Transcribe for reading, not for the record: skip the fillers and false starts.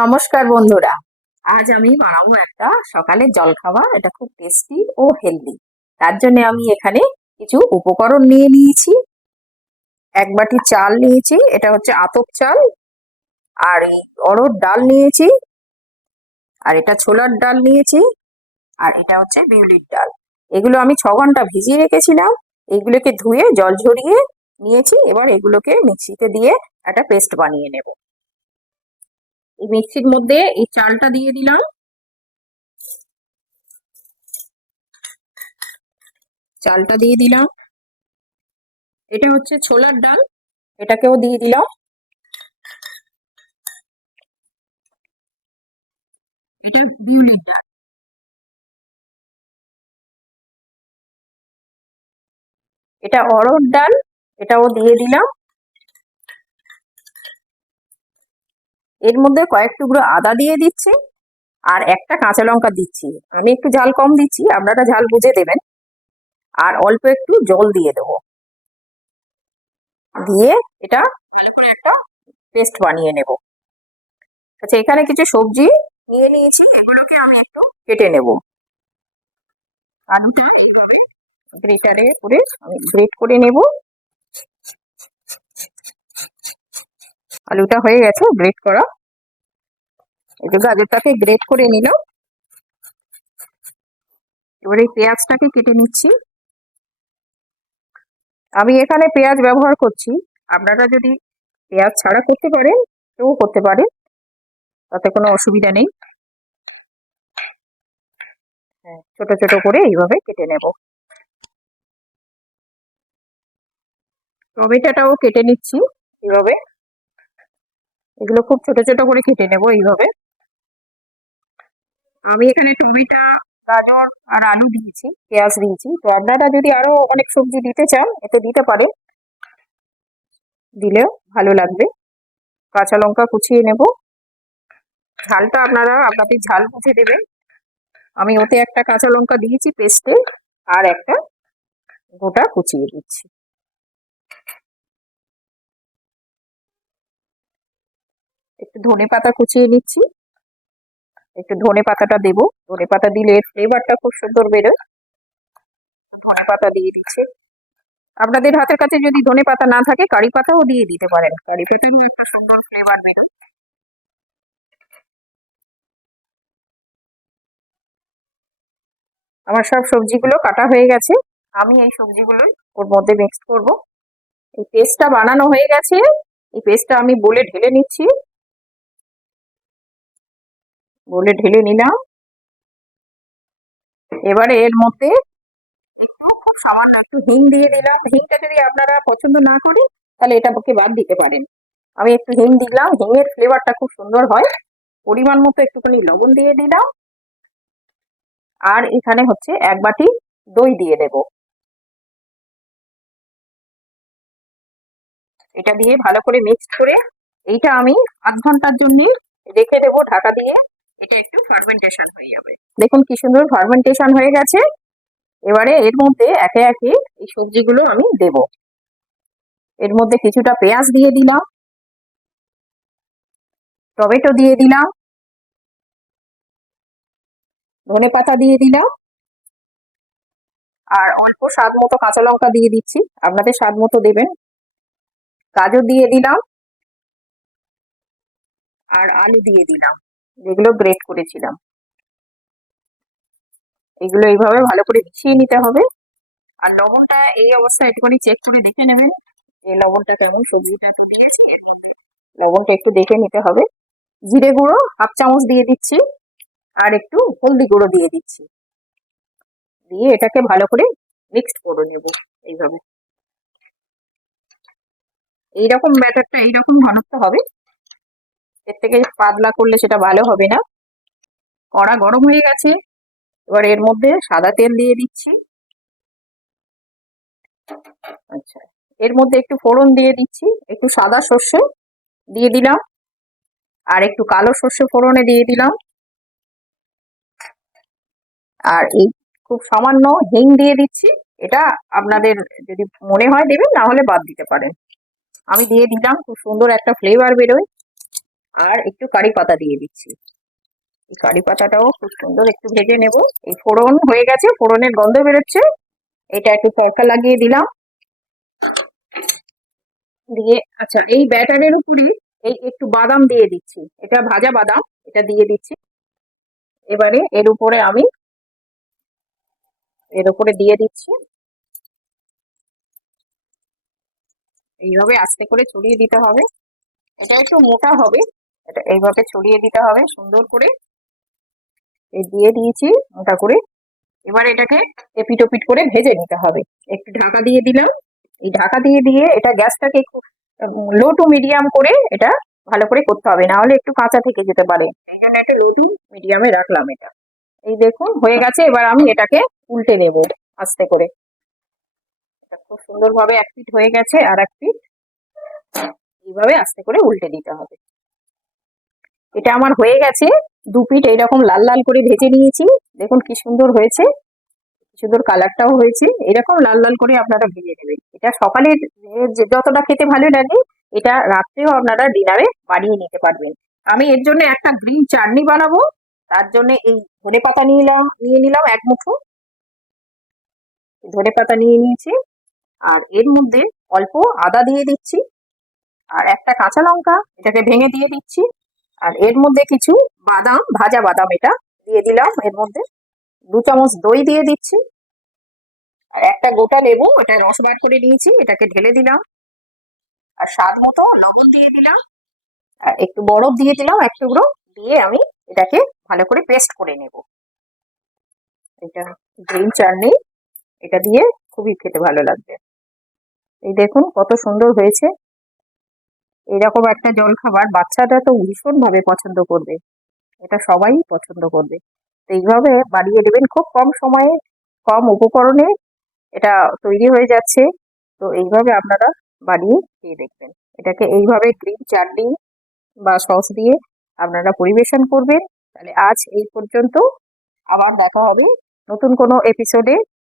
নমস্কার বন্ধুরা। আজ আমি বানাবো একটা সকালের জলখাবার। এটা খুব টেস্টি ও হেলদি। তার জন্য আমি এখানে কিছু উপকরণ নিয়ে নিয়েছি। এক বাটি চাল নিয়েছি, এটা হচ্ছে আতপ চাল। আর এই অড়হর ডাল নিয়েছি, আর এটা ছোলার ডাল নিয়েছি, আর এটা হচ্ছে বিউলির ডাল। এগুলো আমি 6 ঘন্টা ভিজিয়ে রেখেছিলাম। এগুলোকে ধুয়ে জল ঝরিয়ে নিয়েছি। এবার এগুলোকে মিক্সিতে দিয়ে একটা পেস্ট বানিয়ে নেব। এই মিক্সির মধ্যে এই চালটা দিয়ে দিলাম, চালটা দিয়ে দিলাম। এটা হচ্ছে ছোলার ডাল, এটাকেও দিয়ে দিলাম। এটা বিউলির ডাল। এটা অড়হর ডাল, এটাও দিয়ে দিলাম। এর মধ্যে কয়েক টুকরো আদা দিয়ে দিচ্ছি, আর একটা কাঁচা লঙ্কা দিচ্ছি। আমি একটু ঝাল কম দিচ্ছি, আপনারা ঝাল বুঝে দেবেন। আর অল্প একটু জল দিয়ে দেবো। দিয়ে এটা একটা পেস্ট বানিয়ে নেব। আচ্ছা, এখানে কিছু সবজি নিয়ে নিয়েছি, এগুলোকে আমি একটু কেটে নেব। আলুটা এইভাবে গ্রেটারে করে আমি গ্রেট করে নেব। আলুটা হয়ে গেছে গ্রেট করা। এই যে গাজরটাকে গ্রেট করে নিলাম। এবার এই পেঁয়াজটাকে কেটে নিচ্ছি। আমি এখানে পেঁয়াজ ব্যবহার করছি। আপনারা যদি পেঁয়াজ ছাড়া করতে পারেন তো করতে পারেন, তাতে কোনো অসুবিধা নেই। হ্যাঁ, ছোট ছোট করে এইভাবে কেটে নেব। টমেটোটাও কেটে নিচ্ছি এইভাবে। এগুলো খুব ছোট ছোট করে কেটে নেব এইভাবে। আমি এখানে টমেটো, গাজর আর আলু দিয়েছি, পেঁয়াজ দিয়েছি। তো আপনারা যদি আরো অনেক সবজি দিতে চান এতে দিতে পারেন, দিলেও ভালো লাগবে। কাঁচা লঙ্কা কুচিয়ে নেব। ঝালটা আপনারা আপনাদের ঝাল বুঝে দেবেন। আমি ওতে একটা কাঁচা লঙ্কা দিয়েছি পেস্টে, আর একটা গোটা কুচিয়ে দিচ্ছি। একটু ধনে পাতা কুচিয়ে নিচ্ছি। একটু ধনে পাতাটা দেবো, ধনে পাতা দিলে এর ফ্লেভারটা খুব সুন্দর বেরোয়। ধনে পাতা দিয়ে দিচ্ছে। আপনাদের হাতের কাছে যদি ধনে পাতা না থাকে কারি পাতাও দিয়ে দিতে পারেন, কারি পাতারও একটা সুন্দর ফ্লেভার বেরোয়। আমার সব সবজিগুলো কাটা হয়ে গেছে। আমি এই সবজিগুলো ওর মধ্যে মিক্স করব। এই পেস্টটা বানানো হয়ে গেছে। এই পেস্টটা আমি বলে ঢেলে নিচ্ছি। বলে ঢেলে নিলাম। এবারে এর মধ্যে খুব সামান্য একটু হিং দিয়ে দিলাম। হিংটা যদি আপনারা পছন্দ না করেন তাহলে এটাকে বাদ দিতে পারেন। আমি একটু হিং দিলাম, হিঙের ফ্লেভারটা খুব সুন্দর হয়। পরিমাণ মতো একটুখানি লবণ দিয়ে দিলাম। আর এখানে হচ্ছে 1 বাটি দই দিয়ে দেব। এটা দিয়ে ভালো করে মিক্স করে এইটা আমি আধ ঘন্টার জন্য রেখে দেবো ঢাকা দিয়ে। এটা একটু ফার্মেন্টেশন হয়ে যাবে। দেখুন কি সুন্দর ফার্মেন্টেশন হয়ে গেছে। এবারে এর মধ্যে একে একে এই সবজিগুলো আমি দেব। এর মধ্যে কিছুটা পেঁয়াজ দিয়ে দিলাম, টমেটো দিয়ে দিলাম, ধনে পাতা দিয়ে দিলাম, আর অল্প স্বাদ মতো কাঁচা লঙ্কা দিয়ে দিচ্ছি। আপনাদের স্বাদ মতো দেবেন। গাজর দিয়ে দিলাম, আর আলু দিয়ে দিলাম, যেগুলো গ্রেট করেছিলাম। এগুলো এইভাবে ভালো করে মিশিয়ে নিতে হবে। আর লবণটা এই অবস্থায় একটুখানি চেক করে দেখে নেবেন যে লবণটা কেমন। সবজিটা তো দিয়েছি, লবণটা একটু দেখে নিতে হবে। জিরে গুঁড়ো 1/2 চামচ দিয়ে দিচ্ছি, আর একটু হলদি গুঁড়ো দিয়ে দিচ্ছি। দিয়ে এটাকে ভালো করে মিক্সড করে নেব এইভাবে। এইরকম ব্যাটারটা এইরকম ঘনত্ব হবে। এর থেকে পাতলা করলে সেটা ভালো হবে না। কড়া গরম হয়ে গেছে। এবার এর মধ্যে সাদা তেল দিয়ে দিচ্ছি। আচ্ছা, এর মধ্যে একটু ফোড়ন দিয়ে দিচ্ছি। একটু সাদা সর্ষে দিয়ে দিলাম, আর একটু কালো সর্ষে ফোড়নে দিয়ে দিলাম, আর এই খুব সামান্য হিং দিয়ে দিচ্ছি। এটা আপনাদের যদি মনে হয় দেবেন, না হলে বাদ দিতে পারেন। আমি দিয়ে দিলাম, খুব সুন্দর একটা ফ্লেভার বেরোয়। আর একটু কারি পাতা দিয়ে দিচ্ছি। এই কারি পাতাটাও খুব সুন্দর একটু ভেজে নেব। এই ফোড়ন হয়ে গেছে, ফোড়নের গন্ধ বেরোচ্ছে। এটা একটু তড়কা লাগিয়ে দিলাম, দিয়ে আচ্ছা এই ব্যাটারের উপরে এই একটু বাদাম দিয়ে দিচ্ছি, এটা ভাজা বাদাম, এটা দিয়ে দিচ্ছি। এবারে এর উপরে দিয়ে দিচ্ছি, এইভাবে আস্তে করে ছড়িয়ে দিতে হবে। এটা একটু মোটা হবে, এটা এইভাবে ছড়িয়ে দিতে হবে সুন্দর করে। এই দিয়ে দিয়েছি মোটা করে। এবার এটাকে এপিট ওপিট করে ভেজে নিতে হবে। একটু ঢাকা দিয়ে দিলাম। এই ঢাকা দিয়ে দিয়ে এটা গ্যাসটাকে লো টু মিডিয়াম করে এটা ভালো করে করতে হবে, না হলে একটু কাঁচা থেকে যেতে পারে। এখানে একটা লো টু মিডিয়ামে রাখলাম এটা। এই দেখুন হয়ে গেছে। এবার আমি এটাকে উল্টে নেব আস্তে করে। এটা খুব সুন্দরভাবে এক পিঠ হয়ে গেছে, আর এক পিঠ এইভাবে আস্তে করে উল্টে দিতে হবে। এটা আমার হয়ে গেছে, দু পিঠ এইরকম লাল লাল করে ভেজে নিয়েছি। দেখুন কি সুন্দর হয়েছে, কি সুন্দর কালারটাও হয়েছে। এরকম লাল লাল করে আপনারা ভেজে নেবেন। এটা সকালে যতটা খেতে ভালো লাগে, এটা রাত্রেও আপনারা ডিনারে বানিয়ে নিতে পারবেন। আমি এর জন্য একটা গ্রিন চাটনি বানাবো। তার জন্য এই ধনেপাতা নিয়ে নিলাম এক মুঠো, ধনেপাতা নিয়ে নিয়েছি। আর এর মধ্যে অল্প আদা দিয়ে দিচ্ছি, আর একটা কাঁচা লঙ্কা এটাকে ভেঙে দিয়ে দিচ্ছি। আর এর মধ্যে কিছু বাদাম, ভাজা বাদাম এটা দিয়ে দিলাম এর মধ্যে। 2 চামচ দই দিয়ে দিচ্ছি, আর একটা গোটা লেবু এটা রস বার করে নিয়েছি, এটাকে ঢেলে দিলাম। আর স্বাদ মতো লবণ দিয়ে দিলাম, আর একটু বরফ দিয়ে দিলাম এক টুকরো। দিয়ে আমি এটাকে ভালো করে পেস্ট করে নেব। এটা গ্রিন চাটনি, এটা দিয়ে খুবই খেতে ভালো লাগবে। এই দেখুন কত সুন্দর হয়েছে। এরকম একটা জলখাবার বাচ্চারা তো ভীষণ ভাবে পছন্দ করবে, এটা সবাই পছন্দ করবে। তো এইভাবে বানিয়ে দেবেন, খুব কম সময়ে কম উপকরণে এটা তৈরি হয়ে যাচ্ছে। তো এইভাবে আপনারা বানিয়ে খেয়ে দেখবেন। এটাকে এইভাবে গ্রিন চাটনি বা সস দিয়ে আপনারা পরিবেশন করবেন। তাহলে আজ এই পর্যন্ত, আবার দেখা হবে নতুন কোনো এপিসোডে।